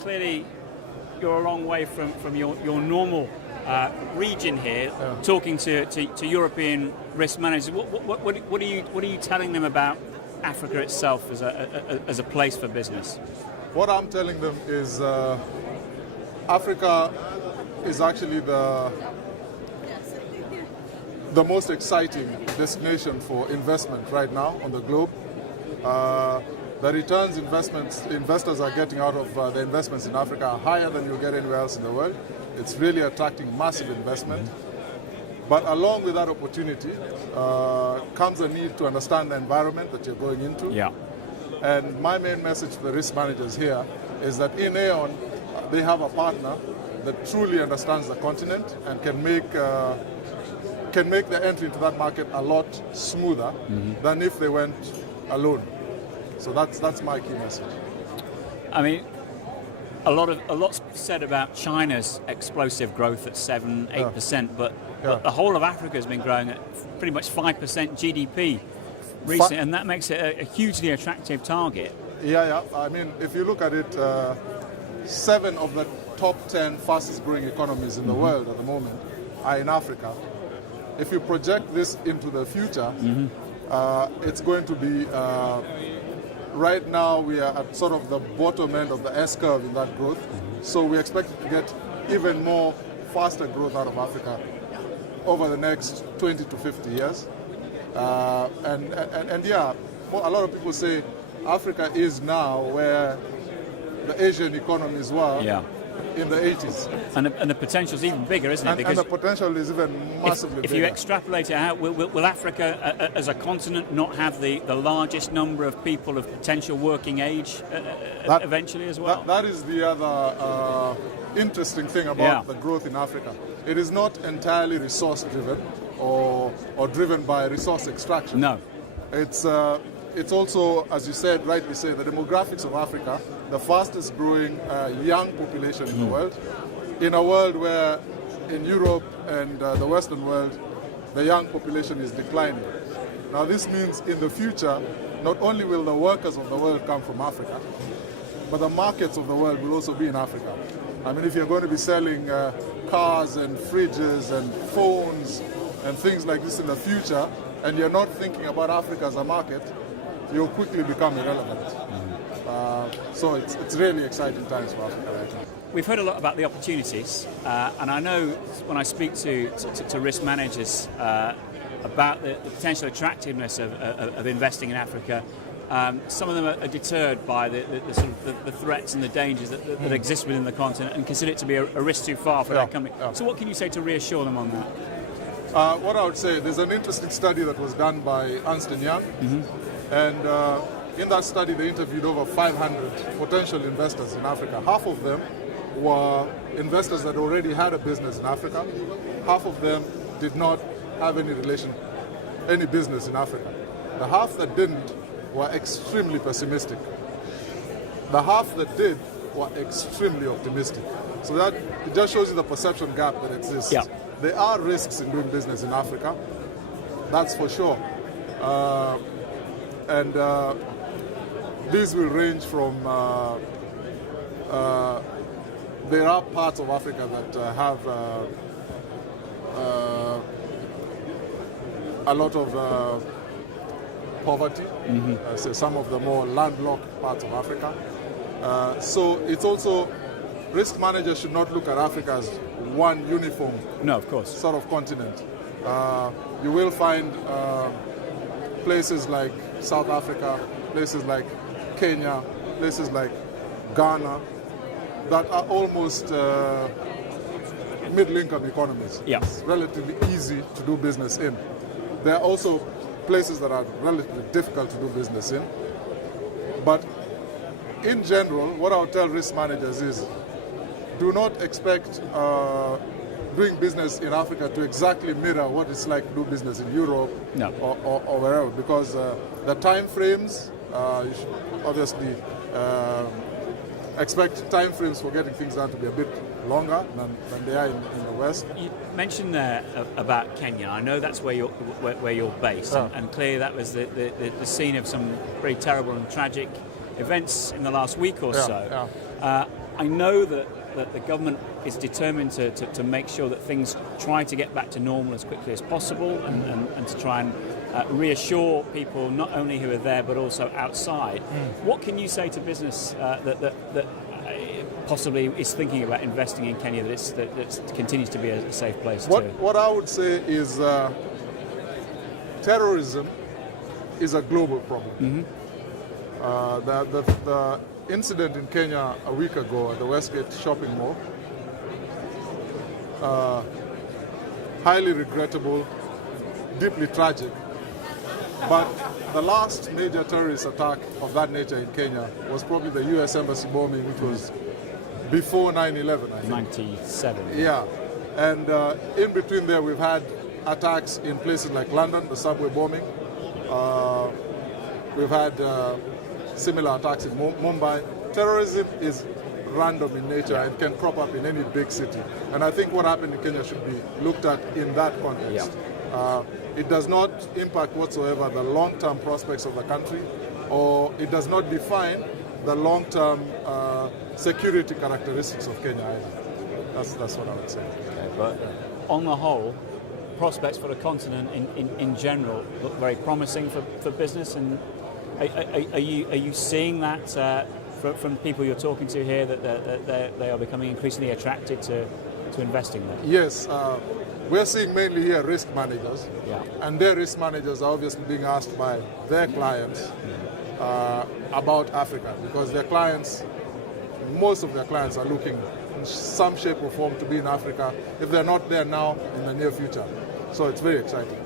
clearly you're a long way from your normal region here, talking to European risk managers. What are you telling them about Africa itself as a place for business? What I'm telling them is Africa is actually the most exciting destination for investment right now on the globe. The returns investors are getting out of the investments in Africa are higher than you'll get anywhere else in the world. It's really attracting massive investment. But along with that opportunity comes a need to understand the environment that you're going into. Yeah. And my main message to the risk managers here is that in Aon, they have a partner that truly understands the continent and can make the entry into that market a lot smoother than if they went alone. So that's my key message. I mean, a lot's said about China's explosive growth at 7-8%, but the whole of Africa has been growing at pretty much 5% GDP recently, and that makes it a hugely attractive target. Yeah. I mean, if you look at it, 7 of the top 10 fastest growing economies in the world at the moment are in Africa. If you project this into the future, it's going to be, right now we are at sort of the bottom end of the S-curve in that growth. So we expect to get even more faster growth out of Africa over the next 20 to 50 years. And yeah, a lot of people say Africa is now where the Asian economies were in the 80s. And the potential is even bigger, isn't it? Because and the potential is even massively bigger. If you extrapolate it out, will Africa as a continent not have the largest number of people of potential working age eventually as well? That is the other interesting thing about the growth in Africa. It is not entirely resource driven or driven by resource extraction. No. It's also, as you said, rightly say, the demographics of Africa, the fastest growing young population in the world, in a world where in Europe and the Western world, the young population is declining. Now this means in the future, not only will the workers of the world come from Africa, but the markets of the world will also be in Africa. I mean, if you're going to be selling cars and fridges and phones and things like this in the future, and you're not thinking about Africa as a market, you'll quickly become irrelevant. So it's really exciting times for Africa right now. We've heard a lot about the opportunities, and I know when I speak to risk managers about the potential attractiveness of investing in Africa, some of them are deterred by the sort of the threats and the dangers that exist within the continent and consider it to be a risk too far for their company. So what can you say to reassure them on that? What I would say, there's an interesting study that was done by Ernst & Young, and in that study they interviewed over 500 potential investors in Africa. Half of them were investors that already had a business in Africa. Half of them did not have any business in Africa. The half that didn't were extremely pessimistic. The half that did were extremely optimistic. So that it just shows you the perception gap that exists. Yeah. There are risks in doing business in Africa, that's for sure. And these will range from, there are parts of Africa that have a lot of poverty, so some of the more landlocked parts of Africa. So it's also, risk managers should not look at Africa as one uniform sort of continent. You will find places like South Africa, places like Kenya, places like Ghana that are almost middle-income economies. Yeah. It's relatively easy to do business in. There are also places that are relatively difficult to do business in. But in general, what I would tell risk managers is do not expect doing business in Africa to exactly mirror what it's like to do business in Europe or wherever, because the time frames, you should obviously expect time frames for getting things done to be a bit longer than they are in the West. You mentioned there about Kenya. I know that's where you're based, and clearly that was the scene of some very terrible and tragic events in the last week or so. I know that the government is determined to make sure that things try to get back to normal as quickly as possible, and to try and reassure people not only who are there but also outside. What can you say to business that possibly is thinking about investing in Kenya that continues to be a safe place? What I would say is terrorism is a global problem. The incident in Kenya a week ago at the Westgate shopping mall, highly regrettable, deeply tragic. But the last major terrorist attack of that nature in Kenya was probably the US Embassy bombing, which was before 9/11, I think. 97. Yeah. And in between there, we've had attacks in places like London, the subway bombing. We've had similar attacks in Mumbai. Terrorism is random in nature and can crop up in any big city. And I think what happened in Kenya should be looked at in that context. It does not impact whatsoever the long-term prospects of the country, or it does not define the long-term security characteristics of Kenya either. That's what I would say. Okay, but on the whole, prospects for the continent in general look very promising for business. And are you seeing that from people you're talking to here, that they are becoming increasingly attracted to investing there? Yes. We're seeing mainly here risk managers, and their risk managers are obviously being asked by their clients about Africa, because their clients, most of their clients are looking in some shape or form to be in Africa, if they're not there now, in the near future. So it's very exciting.